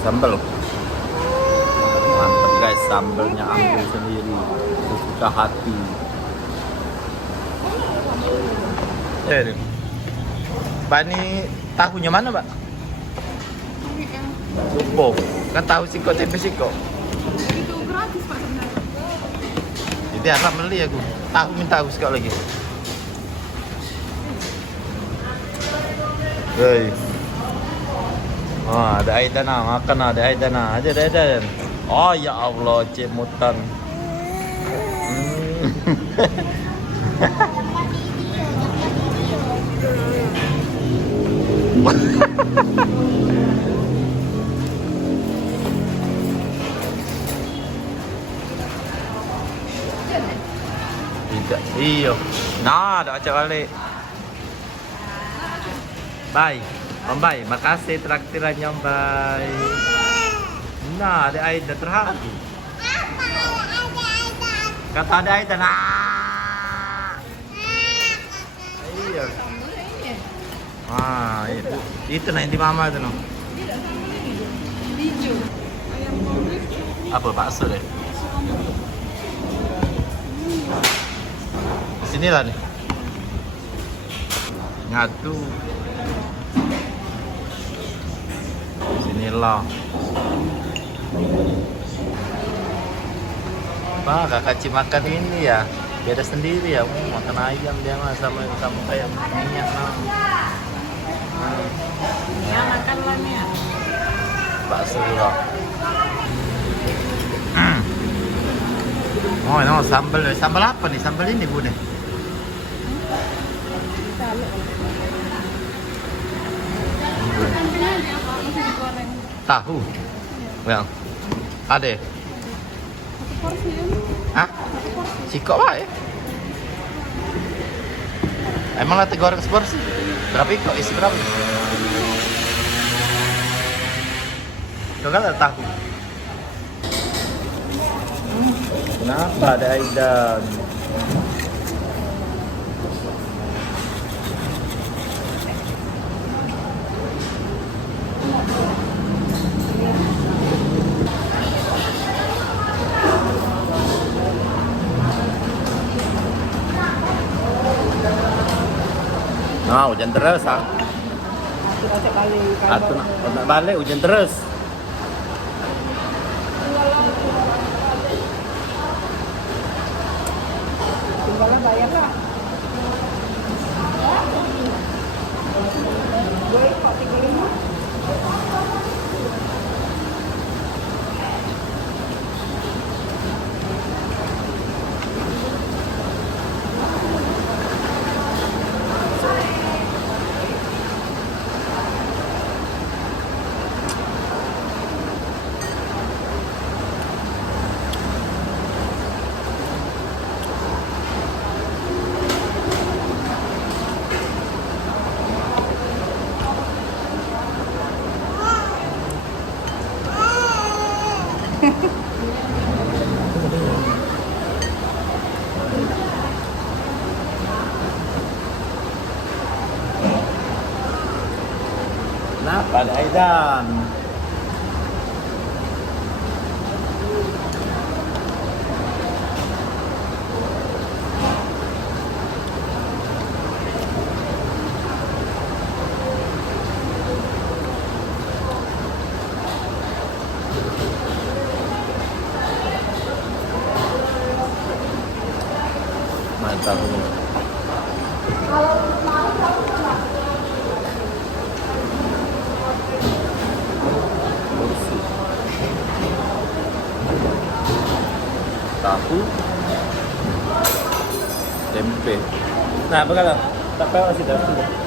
sambal. Mantap guys, sambalnya ambil sendiri sesuka hati. Mbak, ini tahunya mana, Mbak? Lupo. Kan tahu siko tempe siko. Itu gratis Pak sebenarnya. Jadi asal beli aku. Tahu minta aku sekali lagi. Hei. Oh, ada Aidana, makan ada Aidana. Ada Aidan. Oh ya Allah, cemutan. Tidak, iyo. Nah, ada acak balik. Bye, Om Bay, makasih traktirannya Om Bay. Nah, ada Aida terhati. Kata ada Aida, nah. Iya. Ah, itu nah inti mama itu no. Hijau. Ayam goreng. Apa bakso deh? Sinilah nih. Ngadu. Sinilah. Bah, kakak Ci makan ini ya. Beda sendiri ya, makan ayam dia mah sama kayak minyak nah. Ya makan lah nih. Bakso loh. Oh, no, sambal apa nih? Sambal ini Bun. Sampingnya ada apa? Masih digoreng. Tahu. Well. Ada. Satu porsi ya. Hah? Sikok lah ya. Emang lah goreng seporsi? Berapa kok isi berapa? Kau kan ada tahu. Kenapa ada Aidan? Nah, hujan terus ah. Atu nak balik hujan terus. Tinggalnya bayar lah. Gue kok 35. Kenapa ada Aidan? Mantap. Tahu, tempe. Nah, apa kata? Tak tahu sih dah.